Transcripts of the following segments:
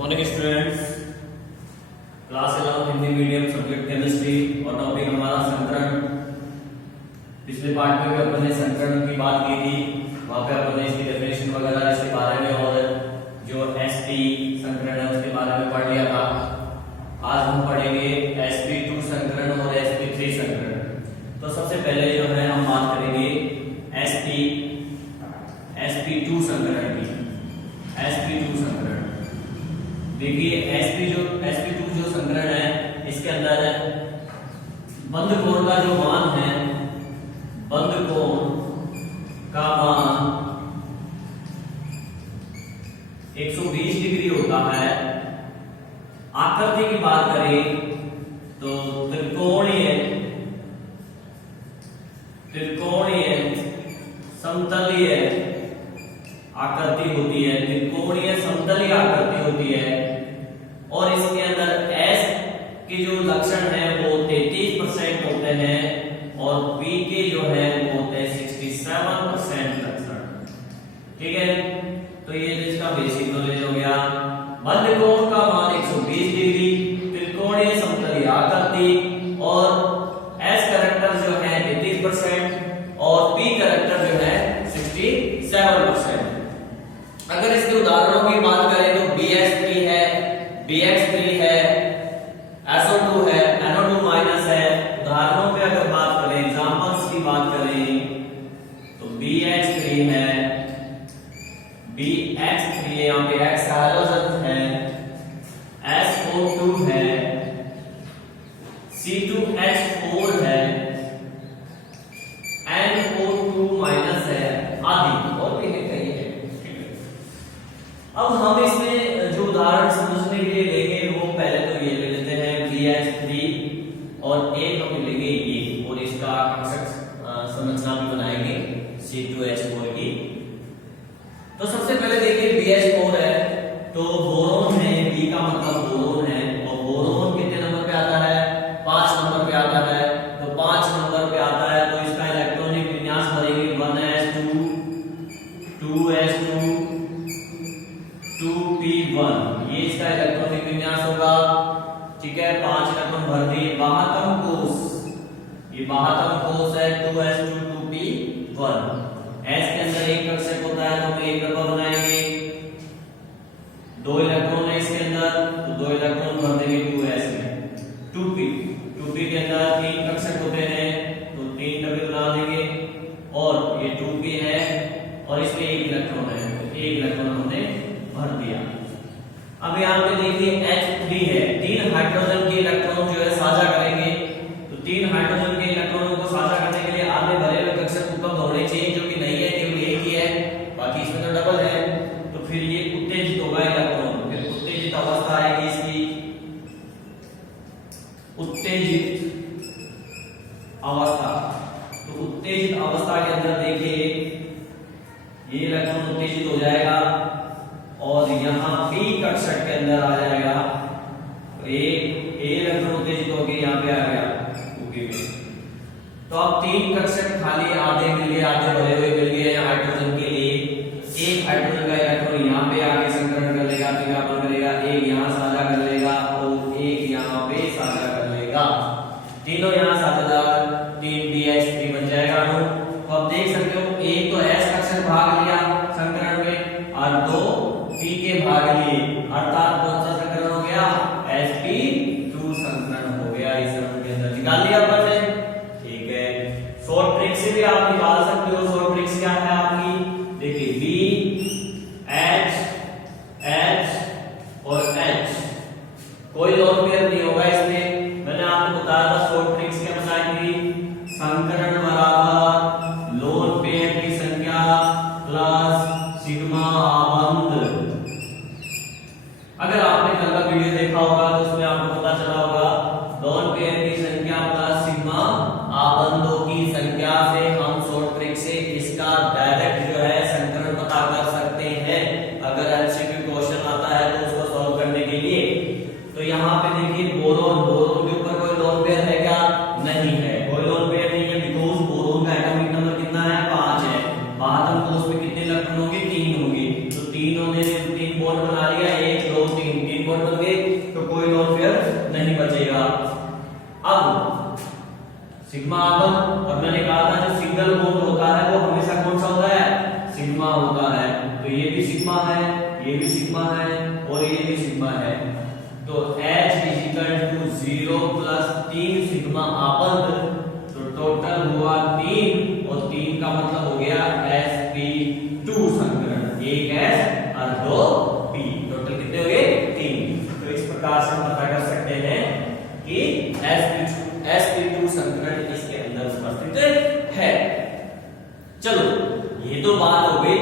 Morning students, class 11 Hindi medium subject chemistry और topic हमारा संकरण। पिछले पार्ट में भी अपन ने संकरण की बात की थी, वहां पे अपन ने इसकी डेफिनेशन वगैरह इसके बारे में और जो sp संकरण है उसके बारे में पढ़ लिया था। आज हम पढ़ेंगे sp2 संकरण और sp3 संकरण। तो सबसे पहले जो है हम बात करेंगे sp2 संकरण की। sp2 संकरण देखिए, sp2 जो संकरण है इसके अंदर बंध कोण का जो मान है, बंध कोण का मान 120 डिग्री होता है। आकृति की बात करें तो त्रिकोणीय समतलीय आकृति होती है, त्रिकोणीय समतलीय आकृति होती है। और इसके अंदर S के जो लक्षण है वो 33% होते हैं और P के जो है वो होते हैं 67% लक्षण। ठीक है, तो ये इसका बेसिक नॉलेज हो गया। बंध कोण का मान 120 डिग्री, त्रिकोणीय समतलीय आकृति और S कैरेक्टर जो है 33% और P कैरेक्टर जो है 67%। अगर इसके उदाहरणों की बात करें तो BH3 है, BH3 है, SO2 है, NO2 माइनस है। उदाहरणों पे अगर बात करें, एग्जांपल्स की बात करें तो BH3 है, BH3 यहाँ पे X हाइड्रोजन है, SO2 है, C2H4 है, NO2 माइनस है आदि और भी कई है। अब हम इसमें जो उदाहरण समझने के लिए लेंगे वो पहले तो ये ले लेते हैं BH3 और एक हम लेंगे ये और इसका संरचना भी बनाएंगे C2H4 की। तो सबसे पहले देखिए BH4 है तो बोरोन है, B का मतलब बोरोन है और बोरोन कितने नंबर पे आता है? 5 नंबर पे आता है। तो 5 नंबर पे आता है तो इसका इलेक्ट्रॉनिक विन्यास भरेंगे 1s2 2s2 2p1, ये इसका इलेक्ट्रॉनिक विन्यास होगा। ठीक है, 5 इलेक्ट्रॉन भर दिए। बाह्यतम कोष, ये बाह्यतम कोष है 2s2 2p1। S के अंदर एक कक्षक होता है तो हम एक डब्बा बनाएंगे, 2 इलेक्ट्रॉन है इसके अंदर तो 2 इलेक्ट्रॉन भर देंगे 2s में। 2p के अंदर 3 कक्षक होते हैं तो 3 डब्बे बना देंगे और ये 2p है और इसमें 1 इलेक्ट्रॉन है तो 1 इलेक्ट्रॉन हमने भर दिया। अब यहाँ पे देखिए H3 है, 3 हाइड्रोजन के इलेक्ट्रॉन जो है साझा करेंगे तो 3 हाइड्रोजन के इलेक्ट्रॉनों को साझा करने के लिए आधे भरे हुए कक्षक उपलब्ध होने चाहिए, जो कि नहीं है, केवल एक ही है, बाकी इसमें तो डबल है। तो फिर ये उत्तेजित होगा इलेक्ट्रॉन, फिर उत्तेजित अवस्था आएगी इसकी, उत्तेजित अवस्था। तो उत्तेजित अवस्था के अंदर देखिए ये इलेक्ट्रॉन उत्तेजित हो जाएगा और यहाँ P कक्षक के अंदर आ जाएगा तो एक इलेक्ट्रॉन उत्तेजित होकर यहाँ पे आ गया OP में। तो अब 3 कक्षक खाली आधे मिल गए, आधे भरे हुए मिल गए हाइड्रोजन के लिए। एक हाइड्रोजन का इलेक्ट्रॉन यहाँ पे आके संकरण कर लेगा, तो व्यापन करेगा, एक यहाँ साझा कर लेगा और एक यहाँ पे साझा कर लेगा। तीनों यहाँ साझेदार 3 BH3 बन जाएगा अणु। तो आप देख सकते हो एक तो S कक्षक भाग लिया संकरण में और 2 P के भाग लिए, अर्थात कौन सा संकरण हो गया? sp2 संकरण हो गया। इस अणु के अंदर निकाल लिया अपन ने। ठीक है, शॉर्ट ट्रिक से भी आप निकाल सकते हो। शॉर्ट ट्रिक्स क्या है आपकी? देखिए B H H और H, कोई लोन पेयर नहीं होगा इसमें। मैंने आपको बताया था शॉर्ट ट्रिक्स क्या बताई थी? संकरण बराबर लोन पेयर की संख्या प्लस सिग्मा आबंध। अगर आपने कल का वीडियो देखा होगा तो उसमें आपको पता चला होगा लोन पेयर की संख्या प्लस सिग्मा आबंधों की संख्या से हम शॉर्ट ट्रिक से इसका डायरेक्ट जो है संकरण पता कर सकते हैं, अगर एमसीक्यू क्वेश्चन आता है तो उसको सॉल्व करने के लिए। तो यहाँ पे देखिए बोरोन के ऊपर कोई लोन पेयर है क्या? नहीं है, कोई लोन पेयर नहीं है, बिकॉज़ बोरोन का एटॉमिक नंबर कितना है? 5 है। बाह्यतम कोष में कितने इलेक्ट्रॉन होंगे? 3 होंगे। तो तीनों ने 3 बॉन्ड बना लिया, 1 2 3 भी सिग्मा है, ये भी सिग्मा है और ये भी सिग्मा है। तो H = 0 प्लस 3 सिग्मा आपंत, तो टोटल हुआ 3 और 3 का मतलब हो गया sp2 संकरण, एक S और 2 p, टोटल कितने हो गए 3। तो इस प्रकार से हम पता कर सकते हैं कि sp2 संकरण इसके अंदर उपस्थित है। चलो ये तो बात हो गई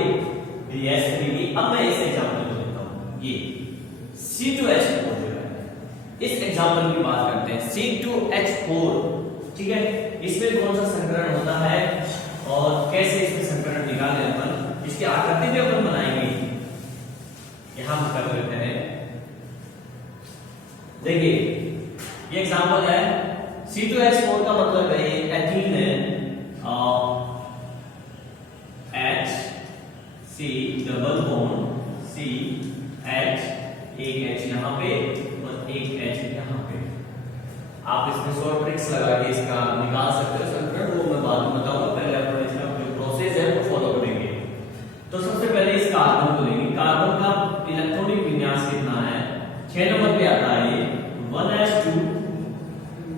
sp की। अब मैं इस एग्जांपल को लेता हूं, ये C2H4 जो है, इस एग्जांपल की बात करते हैं। C2H4, ठीक है, इसमें कौन सा संकरण होता है और कैसे इसमें संकरण निकालें अपन, इसकी आकृति भी अपन बनाएंगे। यहां कर लेते हैं, देखिए ये एग्जांपल है। C2H4 का मतलब है एथीन है, H C double bond C H, एक H यहाँ पे और एक H यहाँ पे। आप इसमें शॉर्ट ट्रिक्स लगा के इसका निकाल सकते हो संकरण, वो मैं बाद में बताऊंगा। पहले अपन इसका जो प्रोसेस है वो फॉलो करेंगे। तो सबसे पहले इस कार्बन को लेंगे। कार्बन का इलेक्ट्रॉनिक विन्यास कितना है, 6 नंबर पे आता है ये 1s2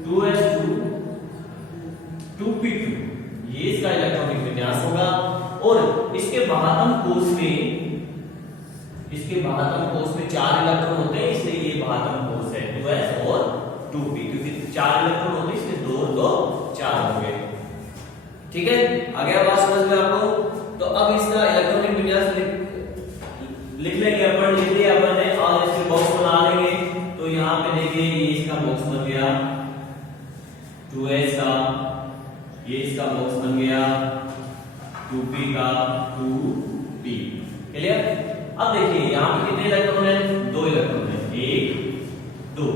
2s2 2p2, ये इसका इलेक्ट्रॉनिक विन्यास होगा। और इसके बाहतम कोष में 4 इलेक्ट्रॉन होते हैं, इसलिए ये बाहतम कोष है 2s और 2p, क्योंकि 4 इलेक्ट्रॉन होते हैं इसलिए 2 और 2 4 हो गए। ठीक है, आगे बात समझ में आपको। तो अब इसका इलेक्ट्रॉनिक विन्यास लिख लेंगे अपन, लिख लिया अपन ने और इसके बॉक्स बना लेंगे। तो यहाँ पे देखिए ये इसका बॉक्स बन गया 2s का, ये इसका बॉक्स बन गया 2p का 2p, क्लियर। अब देखिए यहाँ पे कितने इलेक्ट्रॉन है, 2 इलेक्ट्रॉन है, 1 2।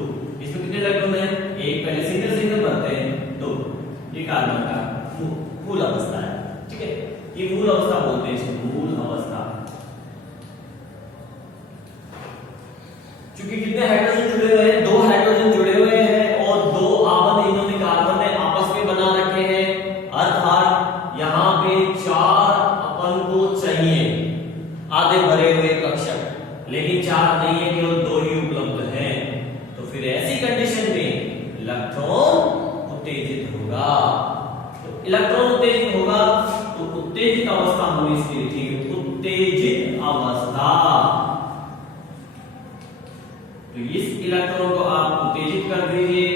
इसमें कितने इलेक्ट्रॉन है, एक, पहले सिंगल सिंगल बनते हैं 2। ये कार्बन का मूल अवस्था है, ठीक है, ये मूल अवस्था बोलते हैं इसको, मूल अवस्था। क्योंकि कितने हाइड्रोजन जुड़े हुए हैं, 2 हाइड्रोजन जुड़े हुए हैं और 2 आपस इन्होंने कार्बन ने आपस में बना रखे हैं, अर्थात यहाँ पे 4 अपन को चाहिए आधे भरे हुए कक्षक, लेकिन 4 नहीं है, केवल 2 ही उपलब्ध हैं। तो फिर ऐसी कंडीशन में इलेक्ट्रॉन उत्तेजित होगा। तो इलेक्ट्रॉन उत्तेजित होगा तो उत्तेजित अवस्था होनी इसकी लिखिए, उत्तेजित अवस्था। तो इस इलेक्ट्रॉन को आप उत्तेजित कर दीजिए।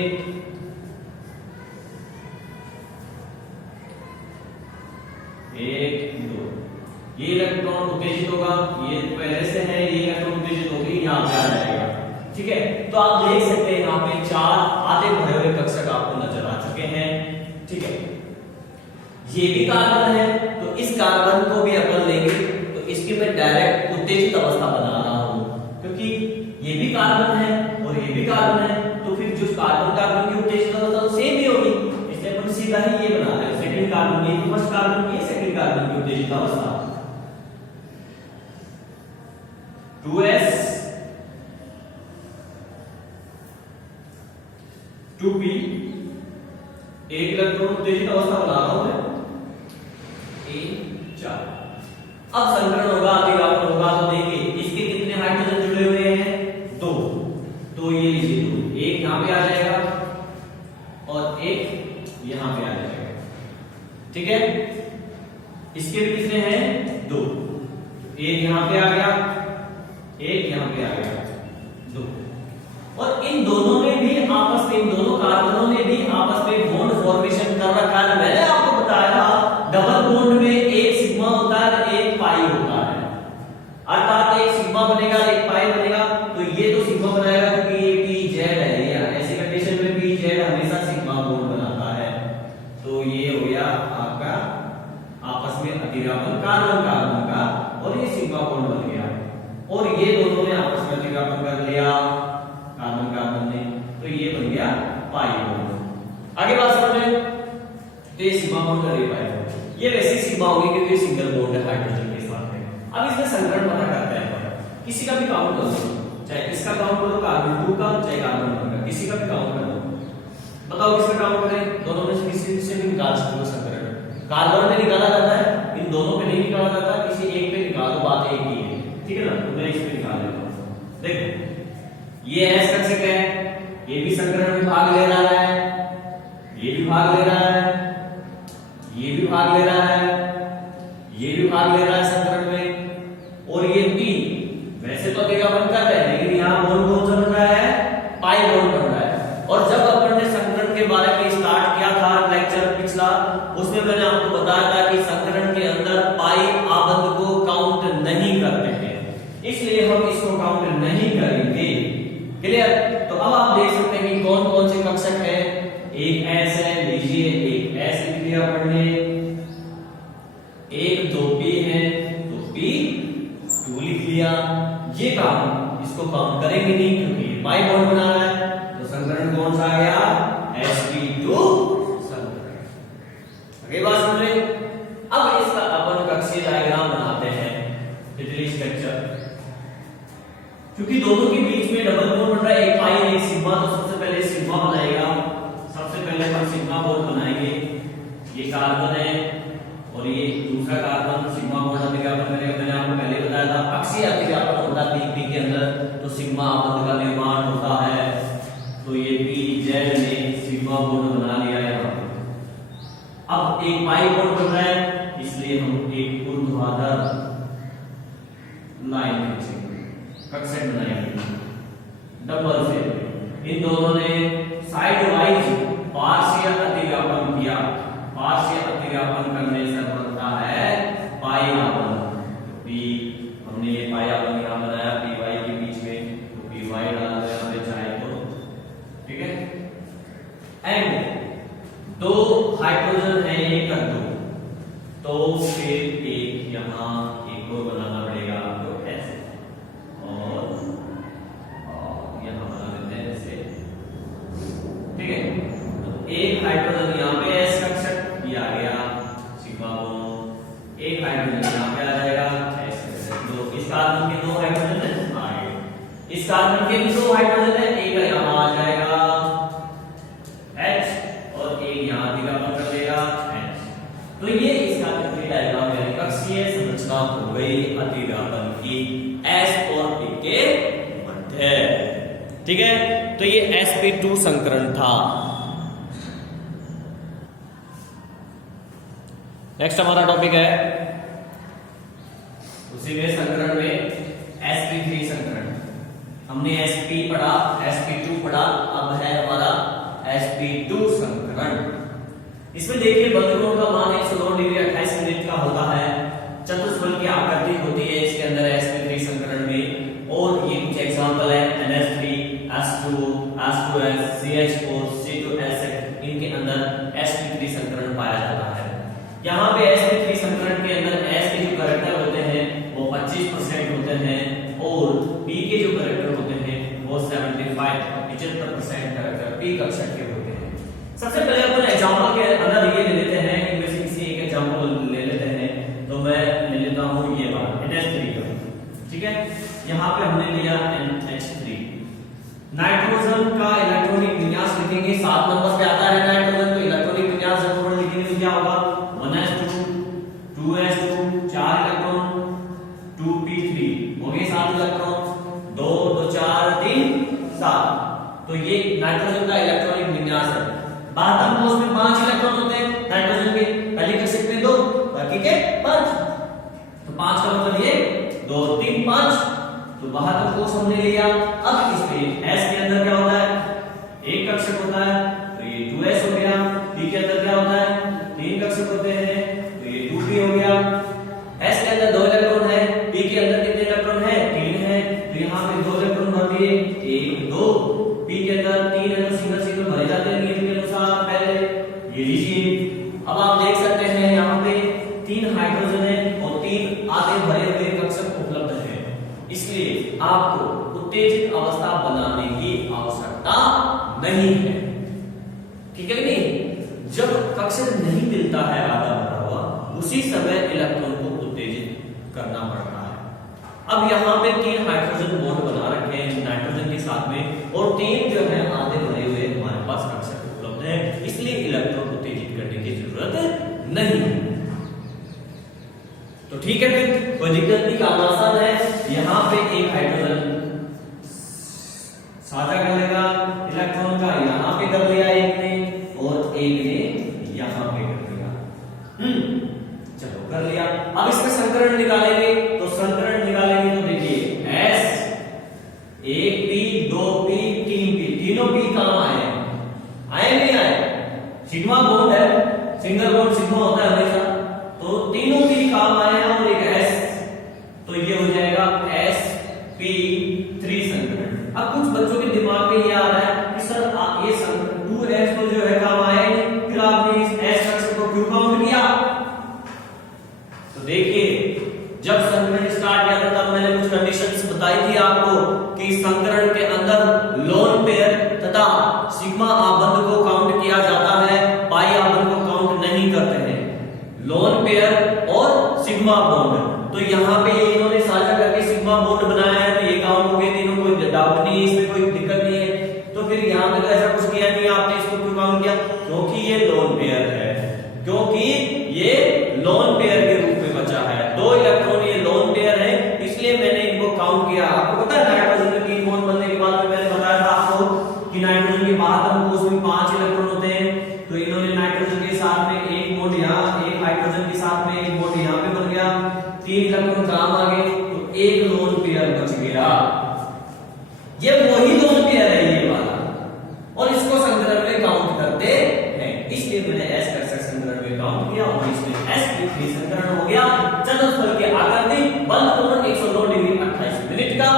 एक 2, ये इलेक्ट्रॉन उत्तेजित होगा, ये पहले से है, ये इलेक्ट्रॉन उत्तेजित होगी, यहाँ पे आ जाएगा। ठीक है, तो आप देख सकते हैं यहाँ पे 4 आधे भरे हुए कक्षक आपको नजर आ चुके हैं। ठीक है, ये भी कार्बन है, तो इस कार्बन को भी अपन लेंगे, तो इसकी मैं डायरेक्ट उत्तेजित अवस्था बना रहा हूं, क्योंकि ये भी कार्बन है और ये भी कार्बन है, तो फिर जो कार्बन की उत्तेजित अवस्था तो सेम ही होगी, इसलिए अपन सीधा ही ये बना रहे हैं। सेकंड कार्बन की, फर्स्ट कार्बन की, सेकंड कार्बन की उत्तेजित अवस्था 2s 2p, एक इलेक्ट्रॉन उत्तेजित अवस्था बना रहा हूं मैं, 4। अब संकरण होगा, अतिव्यापन होगा, तो देखिए इसके कितने हाइड्रोजन जुड़े हुए हैं, 2। तो ये लीजिए 2, एक यहां पे आ जाएगा और एक यहां पे आ जाएगा। ठीक है, इसके भी कितने हैं, 2, एक यहां पे आ गया, एक यहां पे आ गया, 2। और इन दोनों ने भी आपस में, इन दोनों कार्बनों ने भी आपस में बॉन्ड फॉर्मेशन कर रखा है। मैंने आपको बताया था डबल बॉन्ड में एक सिग्मा होता है, एक पाई होता है, अर्थात एक सिग्मा बनेगा, एक पाई बनेगा। तो ये तो सिग्मा बनाएगा क्योंकि ये pz है, या ऐसी कंडीशन में pz हमेशा सिग्मा बॉन्ड बनाता है। तो ये हो गया आपका आपस में अतिव्यापन कार्बन कार्बन का, और ये सिग्मा बॉन्ड बन गया, और ये दोनों ने आपस में अतिव्यापन कर लिया कार्बन कार्बन ने, तो ये बन गया पाई बॉन्ड। आगे बात समझे, तो ये सिग्मा बॉन्ड का पाई बॉन्ड, ये वैसे सिग्मा होगी क्योंकि ये सिंगल बॉन्ड है हाइड्रोजन के साथ में। अब इसमें संकरण पता करते हैं, किसी का भी काउंट कर लो, चाहे इसका काउंट करो कार्बन 2 का, चाहे कार्बन 1 का, किसी का भी काउंट कर लो। बताओ किसका काउंट करें, दोनों में से किसी से भी निकाल सकते हो संकरण। कार्बन में निकाला जाता है, इन दोनों पे नहीं निकाला जाता, किसी एक पे निकालो, बात एक ही है। ठीक है ना। तो मैं इसमें निकाल लेता हूं। देखो ये S कक्षक है, ये भी संकरण में भाग ले रहा है, ये भी भाग ले रहा है, ये भी भाग ले रहा है, ये भी भाग ले रहा है संकरण में, और ये P वैसे तो अतिव्यापन कर रहे हैं लेकिन यहाँ बॉन्ड कौन सा बन रहा है, पाई बॉन्ड बन रहा है। और जब अपन ने संकरण के बारे में स्टार्ट किया था लेक्चर पिछला, उसमें मैंने आपको बताया था कि संकरण के अंदर पाई आबंध को काउंट नहीं करते हैं, इसलिए हम इसको काउंट नहीं करेंगे। क्लियर। तो अब आप देख सकते हैं कि कौन कौन से कक्षक है। एक S है, लीजिए एक S लिख लिया अपन ने, एक 2P है तो P2 लिख लिया। ये काम इसको काउंट करेंगे नहीं क्योंकि पाई बॉन्ड बना रहा है, तो संकरण कौन सा आ गया, sp2 संकरण। अगली बात समझ रहे। अब इसका अपन कक्षीय डायग्राम बनाते हैं, तितली स्ट्रक्चर। क्योंकि दोनों के बीच में डबल बॉन्ड बन रहा है, एक पाई एक सिग्मा, तो सबसे पहले सिग्मा बनाएगा। सबसे पहले हम सिग्मा बॉन्ड बनाएंगे। ये कार्बन है और ये दूसरा कार्बन, सिग्मा बॉन्ड अतिव्यापन करेगा। मैंने आपको पहले बताया था अक्षीय अतिव्यापन होता है P के अंदर, तो सिग्मा आबंध का निर्माण होता है। तो ये P ने सिग्मा बॉन्ड बना लिया है। अब एक पाई बॉन्ड बन रहा है, इसलिए हम एक ऊर्ध्वाधर लाइन खींचेंगे, कक्षक बनाएंगे डबल से। इन दोनों ने साइड वाइज पार्शियल अतिव्यापन किया। पार्शियल अतिव्यापन करने से बनता है पाई आबंध। P हमने ये पाई आबंध यहां बनाया PY के बीच में, तो PY डाल दो यहां पे चाहे तो, ठीक है। एंड दो हाइड्रोजन है, एक और दो, तो फिर एक यहां एक और बनाना पड़ेगा आपको ऐसे, और यहां बना देते हैं ऐसे, ठीक है। तो एक हाइड्रोजन यहां पे S कक्षक ये आ गया सिग्मा बॉन्ड, एक हाइड्रोजन यहां पे आ जाएगा S कक्षक। दो इस कार्बन के दो हाइड्रोजन है आ गए, इस कार्बन के भी दो हाइड्रोजन है, एक यहां आ जाएगा H और एक यहां अतिव्यापन कर देगा H। तो ये इसका डायग्राम यानी कक्षीय संरचना हो गई अतिव्यापन की S और P के मध्य, ठीक है। तो ये sp2 संकरण था। नेक्स्ट हमारा टॉपिक है उसी में संकरण में sp3 संकरण। हमने sp पढ़ा, sp2 पढ़ा, अब है हमारा sp2 संकरण। इसमें देखिए बंधकोण का मान 109 डिग्री 28 मिनट का होता है, चतुष्फल की आकृति होती है इसके अंदर sp3 संकरण में। और ये कुछ एग्जांपल है NH3, S2, S2S, CH4, C2S, इनके अंदर sp3 संकरण पाया जाता है। यहाँ पे sp3 संकरण के अंदर S के जो कैरेक्टर होते हैं वो 25% होते हैं और P के जो कैरेक्टर होते हैं वो 75% कैरेक्टर P कक्षक के होते हैं। सबसे पहले अपन एग्जांपल के अंदर ये ले लेते हैं, इनमें से किसी एक एग्जांपल ले लेते हैं। तो मैं ले लेता हूँ ये बात NH3 का, ठीक है। यहाँ पे हमने लिया NH3। नाइट्रोजन का इलेक्ट्रॉनिक विन्यास लिखेंगे, 7 नंबर पे आता है नाइट्रोजन, तो इलेक्ट्रॉनिक विन्यास जब हम लिखेंगे तो क्या होगा, 1s2 2s2 4 इलेक्ट्रॉन, 2p3 हो गए 7 इलेक्ट्रॉन, 2 2 4 3 7। तो ये नाइट्रोजन का इलेक्ट्रॉनिक विन्यास है। बात हम उसमें 5 इलेक्ट्रॉन होते हैं नाइट्रोजन के, पहले कक्षक में 2 बाकी के 5, तो 5 का मतलब ये 2 3 5, तो बाहर का कोष हमने लिया। अब इस पे S के अंदर क्या होता है, एक कक्षक होता है, तो ये 2s हो गया। P के अंदर क्या होता है, 3 कक्षक होते हैं, तो ये 2p हो गया। S के अंदर 2 इलेक्ट्रॉन है, P के अंदर कितने इलेक्ट्रॉन है, 3 है, तो यहाँ पे 2 इलेक्ट्रॉन भर दिए, 1 2। P के अंदर 3 है तो सिंगल सिंगल भरे जाते हैं नियम के अनुसार। पहले ये लीजिए, अब आप देख सकते हैं यहाँ पे 3 हाइड्रोजन है और 3 आधे भरे हुए कक्षक उपलब्ध है, इसलिए आपको उत्तेजित अवस्था बनाने की आवश्यकता नहीं है, ठीक है नहीं। जब कक्षक नहीं मिलता है आधा भरा हुआ, उसी समय इलेक्ट्रॉन को उत्तेजित करना पड़ता है। अब यहाँ पे 3 हाइड्रोजन बॉन्ड बना रखे हैं नाइट्रोजन के साथ में, और 3 जो है आधे भरे हुए हमारे पास कक्षक उपलब्ध है, इसलिए इलेक्ट्रॉन उत्तेजित करने की जरूरत नहीं है। तो ठीक है, फिर कोई दिक्कत नहीं, काम आसान है। एक पी, दो पी, तीन पी, तीनों पी काम आए हैं, आए नहीं आए? सिग्मा बॉन्ड है, सिंगल बॉन्ड सिग्मा होता है हमेशा, तो तीनों पी काम आए हैं और एक एस, तो ये हो जाएगा sp3 संकरण। अब कुछ बच्चों के दिमाग में ये आ रहा है कि सर ये 2s तो जो है काम आया नहीं, फिर आपने इस s कक्षक को क्यों काउंट किया? तो देखिए, जब संकरण स्टार्ट किया था तब मैंने कुछ कंडीशंस बताई थी आपको कि संकरण के अंदर लोन पेयर तथा सिग्मा आबंध को काउंट किया जाता है, पाई आबंध को काउंट नहीं करते हैं। लोन पेयर और सिग्मा बॉन्ड, तो यहाँ पे इन्होंने साझा करके सिग्मा बॉन्ड बनाया है, तो ये काउंट हो गए तीनों, कोई डाउट नहीं है, इसमें कोई दिक्कत नहीं है। तो फिर यहाँ पे तो ऐसा कुछ किया नहीं, आपने इसको क्यों काउंट किया? क्योंकि ये लोन पेयर है, क्योंकि ये लोन पेयर के रूप में बचा है, 2 इलेक्ट्रॉन ये लोन पेयर है, इसलिए मैंने इनको काउंट किया। आपको पता है नाइट्रोजन में 3 बॉन्ड बनने के बाद में मैंने बताया था आपको कि नाइट्रोजन के बाहर उसमें 5 इलेक्ट्रॉन होते हैं, तो इन्होंने नाइट्रोजन के साथ में एक बॉन्ड यहाँ, एक हाइड्रोजन के साथ में एक बॉन्ड यहाँ पे बन गया, 3 इलेक्ट्रॉन काम आ गए, तो एक लोन पेयर बच गया। ये वही लोन पेयर है ये वाला, और इसको संकरण में काउंट करते हैं, इसलिए मैंने s कक्षक संकरण में काउंट किया और इसमें sp3 संकरण हो गया। चतुष्फल की आकृति बंद कोण 109 डिग्री 28 मिनट का,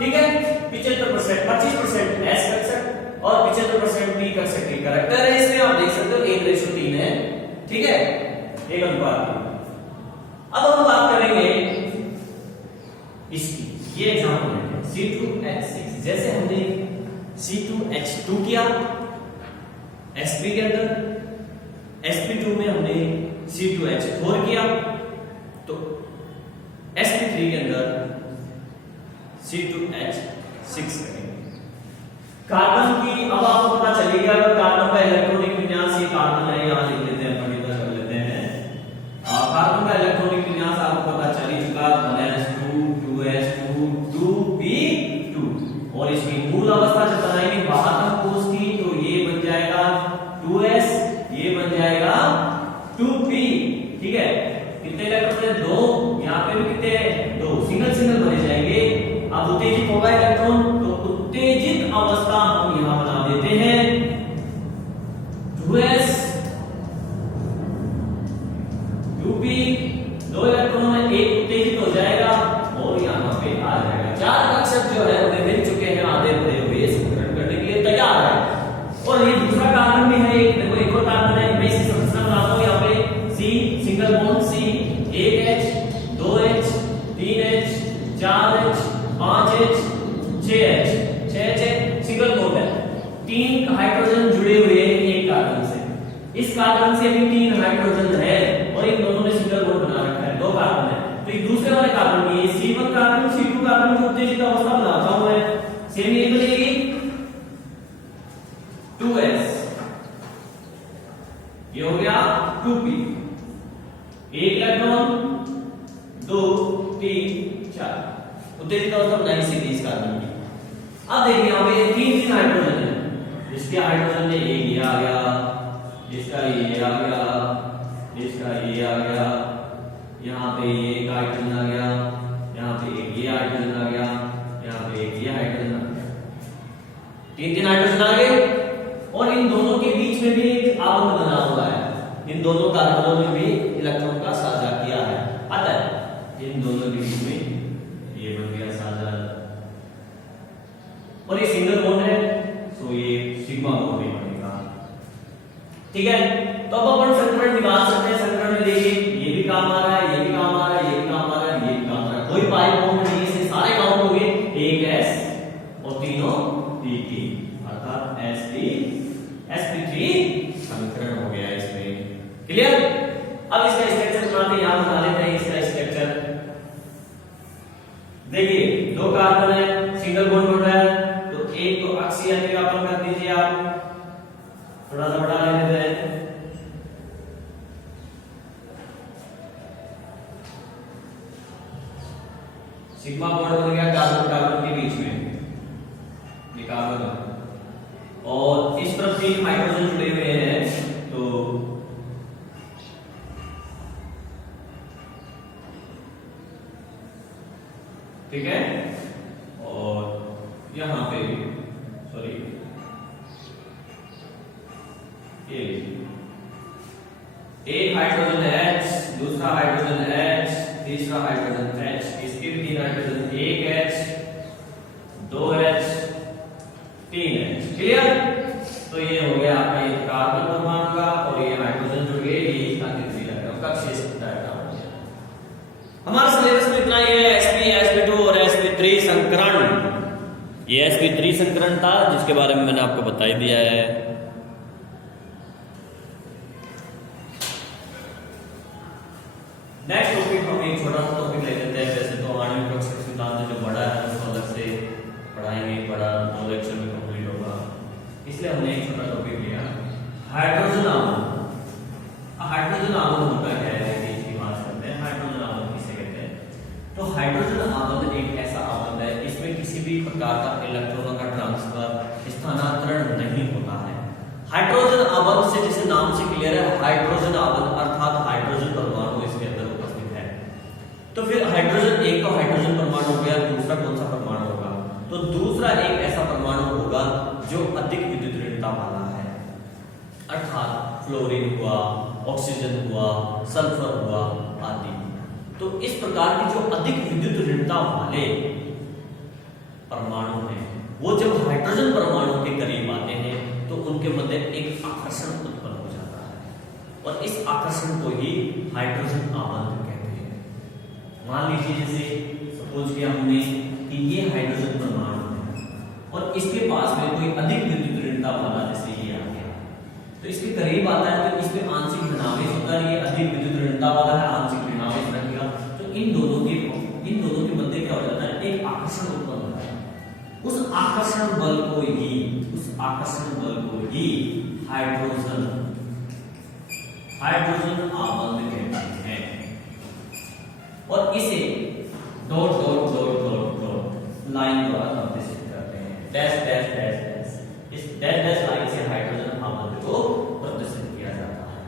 ठीक है। 75% 25% s कक्षक और 75% p कक्षक के कैरेक्टर है, इसमें आप देख सकते हो 1:3 है, ठीक है, एक अनुपात। अब हम बात करेंगे इसकी, ये एग्जांपल है C2H6, जैसे हमने C2H2 किया sp के अंदर, sp2 में हमने C2H4 किया, तो sp3 के अंदर C2H6 करेंगे। कार्बन की अब आपको पता चलेगा, अगर कार्बन का इलेक्ट्रॉनिक विन्यास, ये कार्बन है, यहां लिख लेते हैं, पढ़िता कर लेते हैं। कार्बन का इलेक्ट्रॉनिक विन्यास आपको पता चल ही चुका, 1s2 2s2 2p2, और इसकी मूल अवस्था जब बनाएंगे बाहर कोष की, तो ये बन जाएगा 2s, ये बन जाएगा 2p, ठीक है। कितने इलेक्ट्रॉन है? 2, यहाँ पे भी कितने हैं? 2, सिंगल सिंगल बने जाएंगे। अब उत्तेजित होगा इलेक्ट्रॉन, तो उत्तेजित अवस्था हम यहाँ बना देते हैं 2s 2p, 2 इलेक्ट्रॉन में एक उत्तेजित हो जाएगा और यहाँ पे आ जाएगा। 4 कक्षक जो है उन्हें मिल चुके हैं, आधे भरे हुए संकरण करने के लिए तैयार है। और ये दूसरा कार्बन भी है, देखो एक और कार्बन है, मैं इसी संरचना बनाता हूँ। यहाँ पे C single bond C, 1H 2H 3H 4H 5H 6H 6H single bond है, 3 हाइड्रोजन जुड़े हुए हैं एक कार्बन से, इस कार्बन से भी 3 हाइड्रोजन है और इन दोनों ने सिंगल बॉन्ड बना रखा है, 2 कार्बन है। तो ये दूसरे वाले कार्बन की C1 कार्बन C2 कार्बन की उत्तेजित अवस्था बनाता हूं मैं, सेम ये बनेगी 2s, ये हो गया 2p, 1 इलेक्ट्रॉन 2 3 4, उत्तेजित अवस्था बनाई C30 कार्बन की। अब देखिए यहाँ पे 3 हाइड्रोजन है, इसके हाइड्रोजन में एक ये आ गया, इसका ये आ गया, इसका ये आ गया, यहाँ पे एक हाइड्रोजन आ गया, यहाँ पे एक ये हाइड्रोजन आ गया, यहाँ पे एक ये हाइड्रोजन आ गया, 3 हाइड्रोजन आ गए। और इन दोनों के बीच में भी एक आबंध बना हुआ है, इन दोनों कार्बनों में भी इलेक्ट्रॉन का साझा किया है, अतः इन दोनों के बीच में ये बन गया साझा, और ये सिंगल बॉन्ड है, सो ये सिग्मा बॉन्ड भी बनेगा, ठीक है। तो अब अपन संकरण निकाल सकते हैं। संकरण में देखिए ये भी काम आ रहा है, ये भी काम आ रहा है, ये भी काम आ रहा है, ये भी काम आ रहा है, कोई पाई बॉन्ड नहीं, से सारे काउंट हो गए, एक s और तीनों p, अर्थात sp3 संकरण हो गया इसमें, क्लियर। अब इसका स्ट्रक्चर बनाते, यहां बना लेते हैं इसका स्ट्रक्चर। देखिए 2 कार्बन है, सिंगल बॉन्ड बन रहा है, तो एक तो अक्षीय विस्थापन कर दीजिए आप, थोड़ा सा बढ़ा लेते हैं, सिग्मा बॉन्ड बन गया कार्बन कार्बन के बीच में, ये कार्बन, और इस तरफ 3 हाइड्रोजन जुड़े हुए हैं, तो ठीक है, और यहां पे भी, सॉरी ये एक हाइड्रोजन H, दूसरा हाइड्रोजन H, तीसरा हाइड्रोजन H, इसके भी 3 हाइड्रोजन, एक H, 2 H, 3 H। क्लियर? तो ये हो गया आपका ये कार्बन परमाणु का, और ये हाइड्रोजन जो है ये इसका केंद्रीय कक्षीय डायग्राम हो गया। हमारे सिलेबस में इतना ही है। sp sp2 और sp3 संकरण, ये sp3 संकरण था जिसके बारे में मैंने आपको बता ही दिया है। नेक्स्ट टॉपिक हम एक छोटा सा टॉपिक ले लेते हैं। वैसे तो आणविक कक्षक सिद्धांत जो बड़ा है उसको अलग से पढ़ाएंगे, बड़ा 2 लेक्चर में कंप्लीट होगा, इसलिए हमने एक छोटा टॉपिक लिया, हाइड्रोजन आवन। हाइड्रोजन आवन होता क्या है इसकी बात करते हैं। हाइड्रोजन आवन किसे कहते हैं? तो हाइड्रोजन आवन एक ऐसा आवन है इसमें किसी भी प्रकार का इलेक्ट्रॉनों का ट्रांसफर, स्थानांतरण नहीं होता है। हाइड्रोजन आवन से, जैसे नाम से क्लियर है, हाइड्रोजन आवन अर्थात हाइड्रोजन परमाणु इसके अंदर उपस्थित है। तो फिर हाइड्रोजन, एक तो हाइड्रोजन परमाणु हो गया, दूसरा कौन सा परमाणु होगा? तो दूसरा एक ऐसा परमाणु होगा जो अधिक विद्युत ऋणता वाला है, अर्थात फ्लोरीन हुआ, ऑक्सीजन हुआ, सल्फर हुआ आदि। तो इस प्रकार की जो अधिक विद्युत ऋणता वाले परमाणु हैं वो जब हाइड्रोजन परमाणु के करीब आते हैं तो उनके मध्य एक आकर्षण उत्पन्न हो जाता है, और इस आकर्षण को ही हाइड्रोजन आबंध कहते हैं। मान लीजिए जैसे सपोज किया हमने कि ये हाइड्रोजन परमाणु है और इसके पास में कोई अधिक विद्युत ऋणता वाला, जैसे ये आ गया, तो इसके करीब आता है तो इसमें आंशिक ऋणावेश होता है। ये अधिक विद्युत ऋणता वाला है, आंशिक ऋणावेश रखेगा, तो इन दोनों के मध्य क्या हो जाता है? एक आकर्षण उत्पन्न होता है। उस आकर्षण बल को ही हाइड्रोजन आबंध कहते हैं, और इसे dot dot dot dot dot line द्वारा निर्देशित करते हैं। डैश डैश डैश डैश, इस डैश डैश लाइन से हाइड्रोजन आबंध को प्रदर्शित किया जाता है।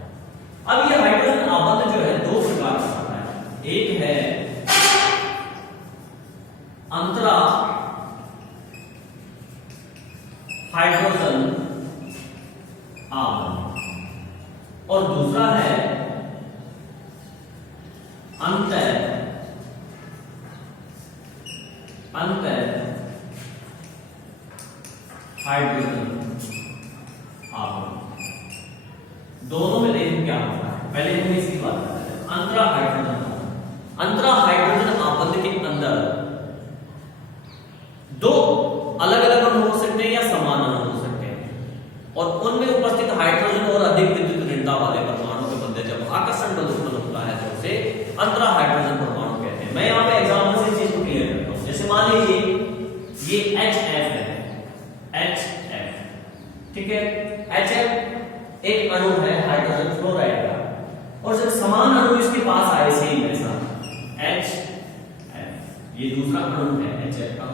अब ये हाइड्रोजन आबंध जो है 2 प्रकार का होता है। एक है अंतरा हाइड्रोजन आबंध, और दूसरा है अंतर हाइड्रोजन आबंध। दोनों में देखो क्या होता है। पहले हम इसकी बात करते हैं। अंतरा हाइड्रोजन आबंध के अंदर 2 अलग अलग अणु हो सकते हैं या समान अणु हो सकते हैं, और उनमें उपस्थित हाइड्रोजन और अधिक विद्युत ऋणता वाले परमाणु के मध्य जब आकर्षण बल उत्पन्न होता है तो उसे अंतरा हाइड्रोजन परमाणु कहते हैं। मैं यहाँ पे एग्जांपल से चीज को क्लियर करता हूँ। जैसे मान लीजिए ये HF है, HF, ठीक है। HF एक अणु है हाइड्रोजन फ्लोराइड का, और जब समान अणु इसके पास आए सेम ऐसा HF, ये दूसरा अणु है HF का,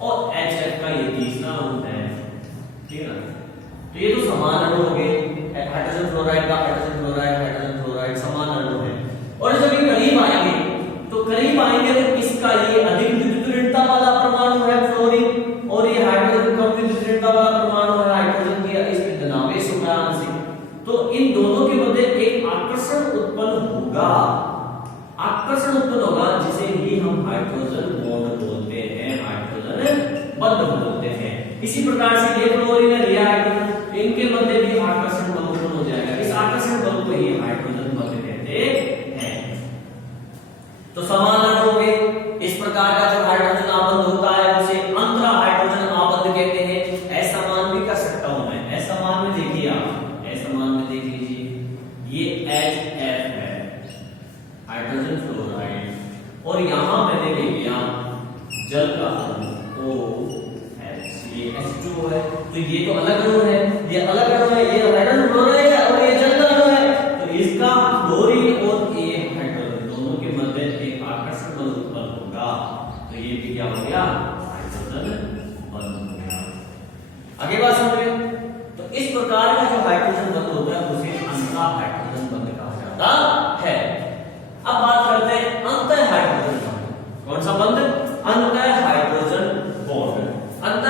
और HF का ये तीसरा अणु है, ठीक है। तो ये तो समान अणु हो गए, हाइड्रोजन फ्लोराइड का हाइड्रोजन फ्लोराइड समान अणु है। और जब ये करीब आएंगे तो इसका ये अधिक विद्युत ऋणता वाला परमाणु है फ्लोरीन, और ये हाइड्रोजन कम विद्युत ऋणता वाला परमाणु है हाइड्रोजन की, इसमें धनावेश होगा आंशिक। तो इन दोनों के मध्य एक आकर्षण उत्पन्न होगा, जिसे ही हम हाइड्रोजन बॉन्ड बोलते हैं, हाइड्रोजन बंध बोलते हैं। इसी प्रकार से ये फ्लोरीन है, ये हाइड्रोजन, इनके मध्य भी आकर्षण बल उत्पन्न हो जाएगा। इस आकर्षण बल को ही हाइड्रोजन बल कहते हैं। तो समान अणु हो गए। इस प्रकार का जो हाइड्रोजन आबंध होता है उसे अंतरा हाइड्रोजन आबंध कहते हैं। असमान भी कर सकता हूं मैं। असमान में देखिए आप, असमान में देख लीजिए, ये HF है हाइड्रोजन फ्लोराइड, और यहां मैंने ले लिया जल का अणु OH, ये H2O है। तो ये तो अलग अणु है, ये अलग अणु है, ये हाइड्रोजन फ्लोराइड है और ये जल का अणु है। तो इसका फ्लोरीन और ये हाइड्रोजन दोनों के मध्य एक आकर्षण बल उत्पन्न होगा, तो ये भी क्या हो गया? हाइड्रोजन बंध हो गया। आगे बात समझिए। तो इस प्रकार का जो हाइड्रोजन बंध होता है उसे अंतरा हाइड्रोजन बंध कहा जाता है। अब बात करते हैं अंतर हाइड्रोजन बंध। कौन सा बंध? अंतर हाइड्रोजन बॉन्ड। अंतर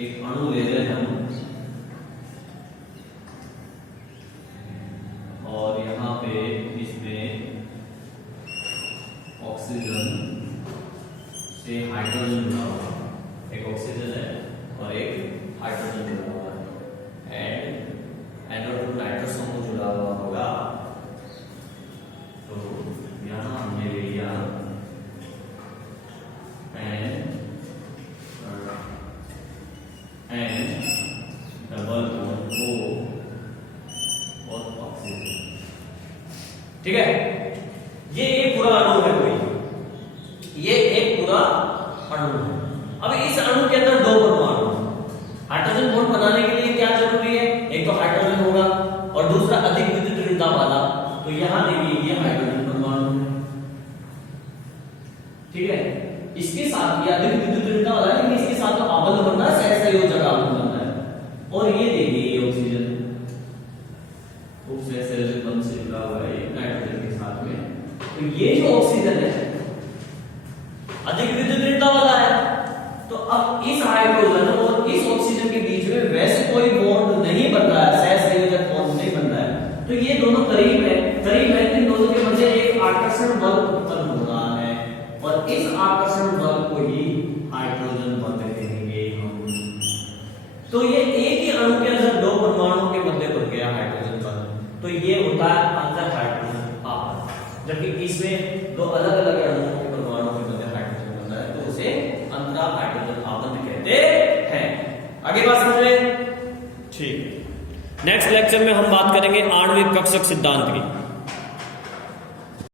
एक अणु ले रहे हैं हम और यहाँ पे इसमें ऑक्सीजन से हाइड्रोजन जुड़ा हुआ है, एक ऑक्सीजन है और एक हाइड्रोजन जुड़ा हुआ है एंड एनोड टू नाइट्रस समूह जुड़ा हुआ होगा। तो यहाँ हमने ले लिया एन डबल बॉन्ड O और ऑक्सीजन। ठीक है, ये एक पूरा अणु है कोई, ये एक पूरा अणु है। अब इस अणु के अंदर दो परमाणु, हाइड्रोजन बॉन्ड बनाने के लिए क्या जरूरी है, एक तो हाइड्रोजन होगा और दूसरा अधिक विद्युत ऋणता वाला। तो यहां देखिए ये हाइड्रोजन परमाणु है, ठीक है, इसके साथ ये अधिक विद्युत ऋणता वाला है, लेकिन इसके साथ तो आबंध बनना है, सहसंयोजक आबंध बनना है। और ये देखिए ये ऑक्सीजन सहसंयोजक बंध से जुड़ा हुआ है नाइट्रोजन के साथ में। तो ये जो ऑक्सीजन है अधिक विद्युत ऋणता वाला है। तो अब इस हाइड्रोजन और इस ऑक्सीजन के बीच में वैसे कोई बॉन्ड नहीं बन रहा है, सहसंयोजक बॉन्ड नहीं बन रहा है। तो ये दोनों करीब है, इन दोनों के मध्य एक आकर्षण बल उत्पन्न हो रहा है और इस आकर्षण बल को ही हाइड्रोजन बल कहेंगे हम। तो ये एक ही अणु के अंदर दो परमाणु के मध्य बन गया हाइड्रोजन बल, तो ये होता है अंतर हाइड्रोजन आबंध। जबकि इसमें दो अलग अलग अणुओं के परमाणु के मध्य हाइड्रोजन बन रहा है, तो उसे अंतर हाइड्रोजन आबंध कहते हैं। आगे बात समझ रहे? ठीक। नेक्स्ट लेक्चर में हम बात करेंगे आणविक कक्षक सिद्धांत की।